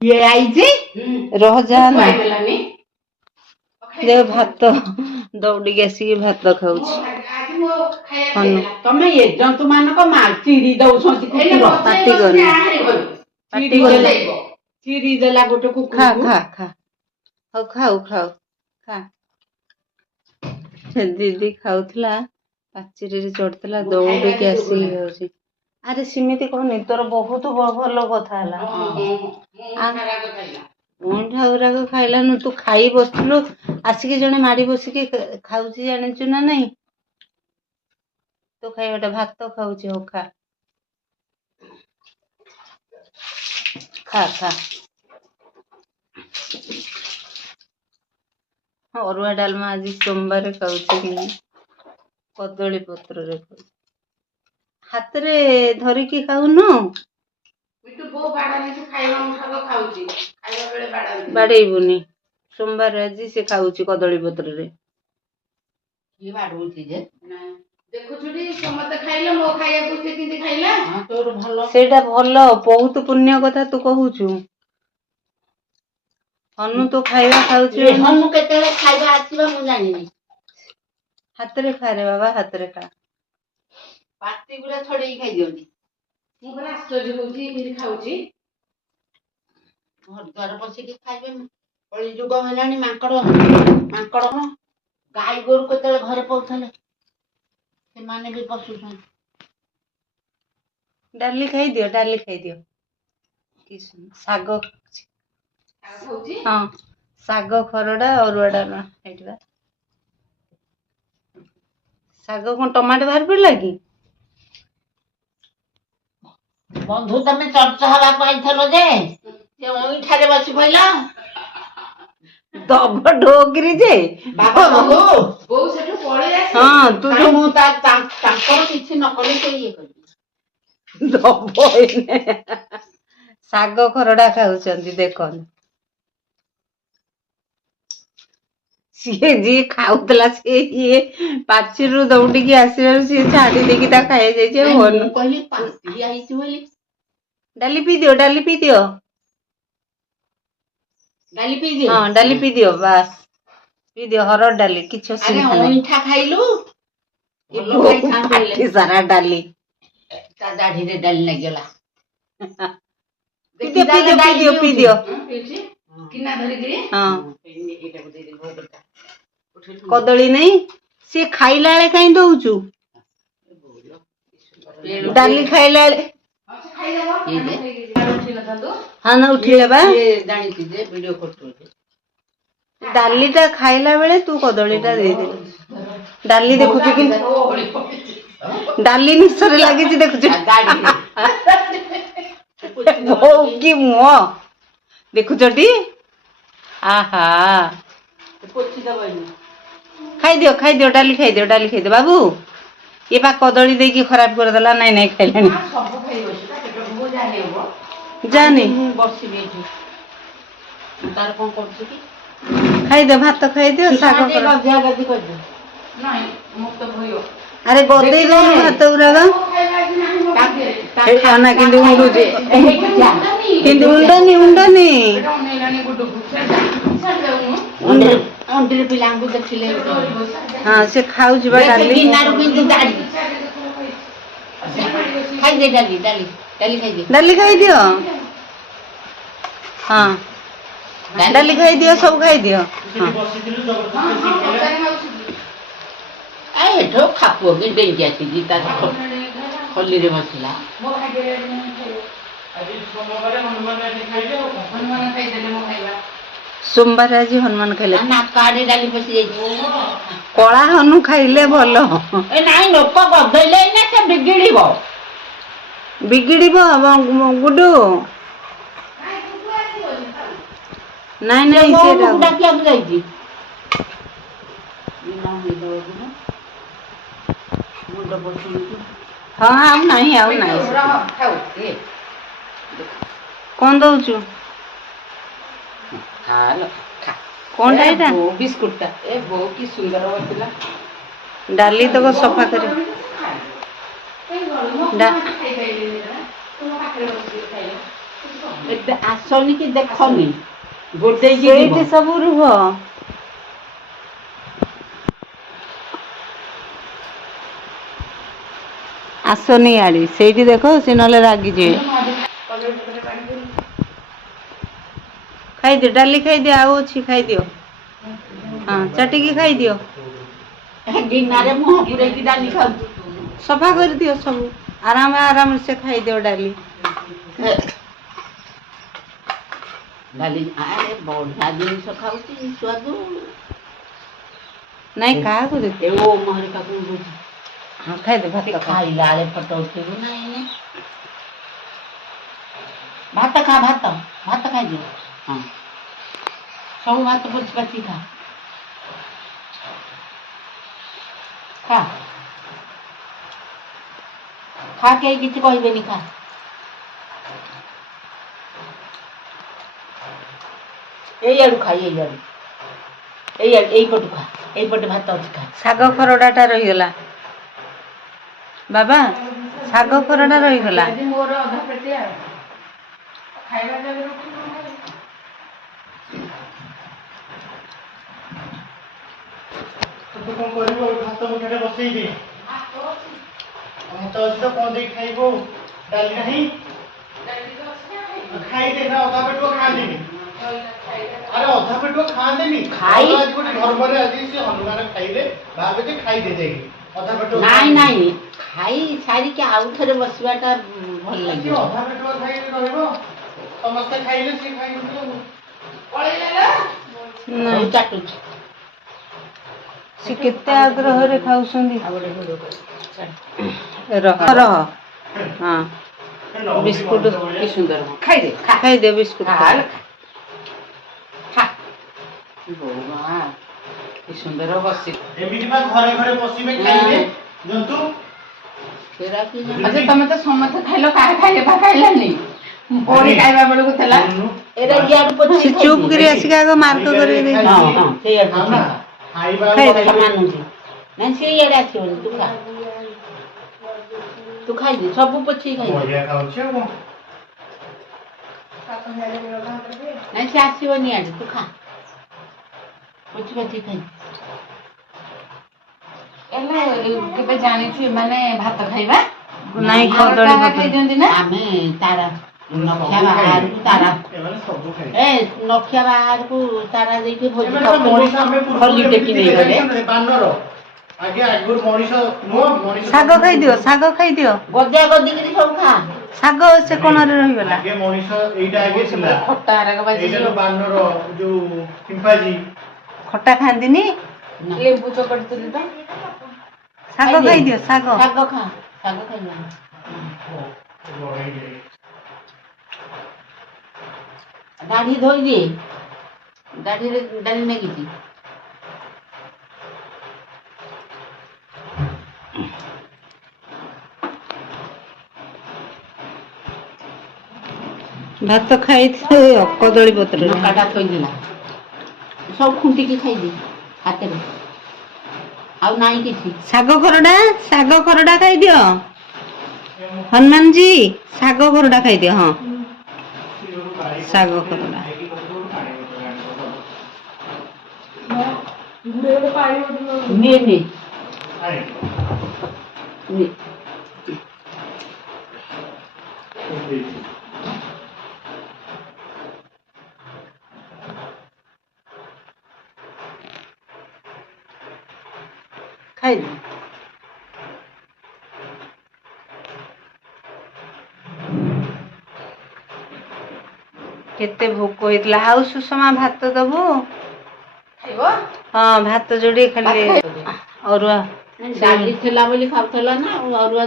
ये आईजे रह जा ना खाइलानी दे भात दौड़ी आसिक भात खाऊ तमे ये जंतु मानक माल चिरी दउछंती कुकुर पाटी करनी चिरी देला चिरी देला गोटे कुकुर खा खा खा हौ खाऊ खाऊ खा दीदी खाऊला पाचेरी चढ़ुला दौड़िकी आसिक जाऊँ अरे सेमती कहनी तोर बहुत भल कथा मुंडा गुराक खाइलानु तू खाई बसलु आसिक जने माड़ी बसिकी खाऊची जानिचु ना नहीं तो खाइबाटा भात खाऊची हो खा खा खा अरुआ डालमा आज सोमवार खाऊची कि कदली पत्र रे हाथ रे धरिकी खाऊनु बाड़ेबुनी सोमवार आज से खाऊची कदली पत्र रे सेटा भल बहुत पुण्य कथा तू कहूचु हनु तो खाइबा खाऊची हनु केतेले खाइबा आसीबा मु जानिनी हाथ रे खा रे बाबा हाथ रे खा पाती गुला छड़ेई खाइ दियोनी मु बरा आश्चर्य होउची कि खाउची घर द्वार पसी कि खाइबे कली जुग हेलानी मांकड़ न गाई गोरु केतेले घरे पउथले से माने भी पशु छन डाली खाई दियो कि साग हाँ साग खरडा अरुआ डालमा एठबा साग कोन टमाटो बाहर पड़ला कि बंधु तमे चर्चा हला पाइथलो जे से ओई ठारे बसी भइला दब ढोकरी जे बाबा बंधु बो सेठो पळे आसी हां तू जो मु तांकर किछि न कले के ये करबी दब एने साग खरडा खाउचंदी देखन सीए जी खाउतला से ये पाचिरु दौड़िकी आसीबारु से छाड़ी देकी ता खाए जाई जे होन कहली पाती आइछि बोली डाली पी दियो डाली पी दियो हां डाली पी दियो बस पी दियो हरड़ डाली किछ अरे सुन खाने ओइठा खाइलु बोलो खाई खान पहले सारा डाली ता दाढ़ी रे डाली लागला पी दियो किना धरि गिरी हां एटा को दे दे भोगटा कदली नहीं से खाइला ले काई दउचु डाली खाइला ये दे हां ना उठिले बा ये जानि छी जे वीडियो करतो डालीटा खाइला बेले तू कदलीटा दे दे डाली देखुछु कि डाली निसरे लागे छी देखुछु ओ की मुओ देखुछटी आहा खाई दियो डाली खाई दियो बाबू ये बा कदली देकी खराब कर देला नहीं खाइलानी जानी तार कोन करछि कि खाई दे भात खाई दियो साग कर गद्दी कर दे नहीं मुक्त भयो अरे गदे दे भात उरागा ए आना किंतु उडुजे किंतु उंडनी अंडे पिलांगु देखिले हां से खाउ जबा डाली बिनारु बिंदु दाड़ी खाई दे डाली खाई दे डाली खाई दियो हां डाली खाई दियो सब खाई दियो ए ठो खापो के दे जाती जी ता खल्ली रे मछला सोमवार आज हनुमान खाइले ना काडी डाली पसी जाई कळा हनु खाइले भलो ए नाही लोक गधइले ना से बिगिड़िबो गुडू नहीं से डाकिया बुझाई जी हाँ आउ नहीं कौन दउचु कौन टाइटा बिस्कुट टा ए बो की सुंदर होतिला डाली तो सफा कर ଆସନି କି ଦେଖନି ଗୋଟେଇକି ସେଇଠି ସବୁ ରୁହ। ଆସନି ଆଡି ସେଇଠି ଦେଖ, ସେ ନହେଲେ ରାଗିଯିବେ। ଖାଇଦିଅ, ଡାଲି ଖାଇଦିଅ, ଆଉ ଅଛି ଖାଇଦିଅ। ହଁ ଚାଟିକି ଖାଇଦିଅ। ଗିନାରେ ମୁହଁ ପୁରେଇକି ଡାଲି ଖାଉଛୁ। ସଫା କରିଦିଅ ସବୁ, ଆରାମରେ ସେ ଖାଇଦିଅ ଡାଲି। ଡାଲି ଆରେ ବଢିଆ ଜିନିଷ ଖାଉଛି ସୁଆଦୁ। ନାଇଁ କାହାକୁ ଦେଖ। ଏ ଓ ମହରିକାକୁ ହଁ ଖାଇଦେ, ଭାତ ଖା। ଖାଇଲା ବେଳେ ଫଟୋ ଉଠେଇବୁ ନାହିଁ। ଭାତ ଖା, ଭାତ ଖାଇଦିଅ। ହଁ ସବୁ ଭାତ ପୋଛି ପାଛି ଖା। ଖା କେହି କିଛି କହିବେନି, ଖା। ଏଇଆଡୁ ଖା, ଏଇପଟୁ ଖା, ଏଇପଟେ ଭାତ ଅଛି ଖା। ଶାଗ ଖରଡାଟା ରହିଗଲା ବାବା, ଶାଗ ଖରଡା ରହିଗଲା। ମୋର ଅଧା ପେଟିଆ ଖାଇବା ଜାଗାରେ ତୁ କଣ କରିବୁ? ଭାତ ମୁଠାଟେ ବସେଇଦେ। ଭାତ ଅଛି ତ, କଣ ଦେଇ ଖାଇବୁ? ଡାଲି ନାହିଁ, ଖାଇଦେ ନା। ଅଧା ପେଟୁଆ ଖାଆନ୍ତିନି। ଆରେ ଅଧା ପେଟୁଆ ଖାଆନ୍ତିନି। ଖାଇ ଆଜି ଗୋଟେ ଧର୍ମରେ ଆଜି ସେ ହନୁମାନ ଖାଇଲେ, ଭାବେ ଯେ ଖାଇଦେ ଯାଇକି। ଅଧା ପେଟୁଆ ନାଇଁ ଖାଇ ସାରିକି ଆଉ ଥରେ ବସିବାଟା ଭଲ ଲାଗିବ। ଅଧା ପେଟୁଆ ଖାଇକି ରହିବ, ସମସ୍ତେ ଖାଇଲେ ସିଏ ଖାଇବନି। ସବୁ ଚାଟୁଛି। ସେ କେତେ ଆଗ୍ରହରେ ଖାଉଛନ୍ତି। ରହ ହଁ, ବିସ୍କୁଟ କି ସୁନ୍ଦର। ଖାଇଦେ, ଖାଇଦିଅ, ବିସ୍କୁଟ କି ସୁନ୍ଦର ବସି। ଏମିତି ବା ଘରେ ଘରେ ପଶିବେ, ଖାଇବେ ଜନ୍ତୁ। ଆଚ୍ଛା ତମେ ତ ସମସ୍ତେ ଖାଇଲ, କାହା ଖାଇଲେ ବା ଖାଇଲାନି। ପୁଣି ଖାଇବା ବେଳକୁ ଥିଲା ଏରା ଇଆଡୁ ପଛେ ସେ ଚୁପ୍ କରି ଆସିକି ଆଗ ମାର୍କ କରିକି ଦେଇ ମାନୁଛି। ନାଇଁ ସେ ଇଆଡେ ଆସିବନି, ତୁ ଖାଇଦେ, ସବୁ ପୋଛି ଖାଇଦେ। ନାଇଁ ସେ ଆସିବନି ଇଆଡେ, ତୁ ଖା, ପୋଛି ପାଛି ଖାଇଦେ। କେବେ ଜାଣିଛୁ ଏମାନେ ଭାତ ଖାଇବା? ନାଇଁ, କଦଳୀ ପତ୍ର ଖାଇଦିଅନ୍ତି ନା। ଆମେ ତାରା ନଖିଆ ବାହାରକୁ ତାରା ନଖିଆ ବାହାରକୁ ତାରା ଦେଇକି ଖଲି ଟେକି ନେଇଗଲେ। ଶାଗ ଖାଇଦିଅ, ଶାଗ ଖାଇଦିଅ। ଗଦିଆ ଗଦିକିରି ସବୁ ଖା। ଶାଗ ସେ କୋଣରେ ରହିଗଲା। ମଣିଷ ଏଇଟା ଆଗେ ଥିଲା। ଖଟା ବାନର ଯୋଉ ସିମ୍ପାଜି। ଖଟା ଖାଆନ୍ତିନି। ଲେମ୍ବୁ ଚକଟିଥିଲି ତ। ଶାଗ ଖାଇଦିଅ, ଶାଗ ଖା, ଶାଗ ଖାଇଦିଅ। ଦାଢି ଧୋଇଦିଏ, ଦାଢିରେ ଦାଢି ନାଗିଛି। ଭାତ ଖାଇଥିଲ କଦଳୀ ପତ୍ରରେ। ନକାଟା ଥୋଇଦେଲା, ସବୁ ଖୁଣ୍ଟିକି ଖାଇଦେ ହାତରେ। ଆଉ ନାଇଁ କିଛି। ଶାଗ ଖରଡା ଖାଇଦିଅ। ହନୁମାନଜୀ, ଶାଗ ଖରଡା ଖାଇଦିଅ। ହଁ, ଶାଗ ଖରଡା। ନେ। ଖାଇଦିଅ। କେତେ ଭୋକ ହେଇଥିଲା। ଆଉ ସୁଷମା ଭାତ ଦବୁ? ହଁ, ଭାତ ଯୋଡିଏ ଖାଲି ଅରୁଆ ଡାଲି ଥିଲା ବୋଲି ଖାଉଥିଲା ନା, ଅରୁଆ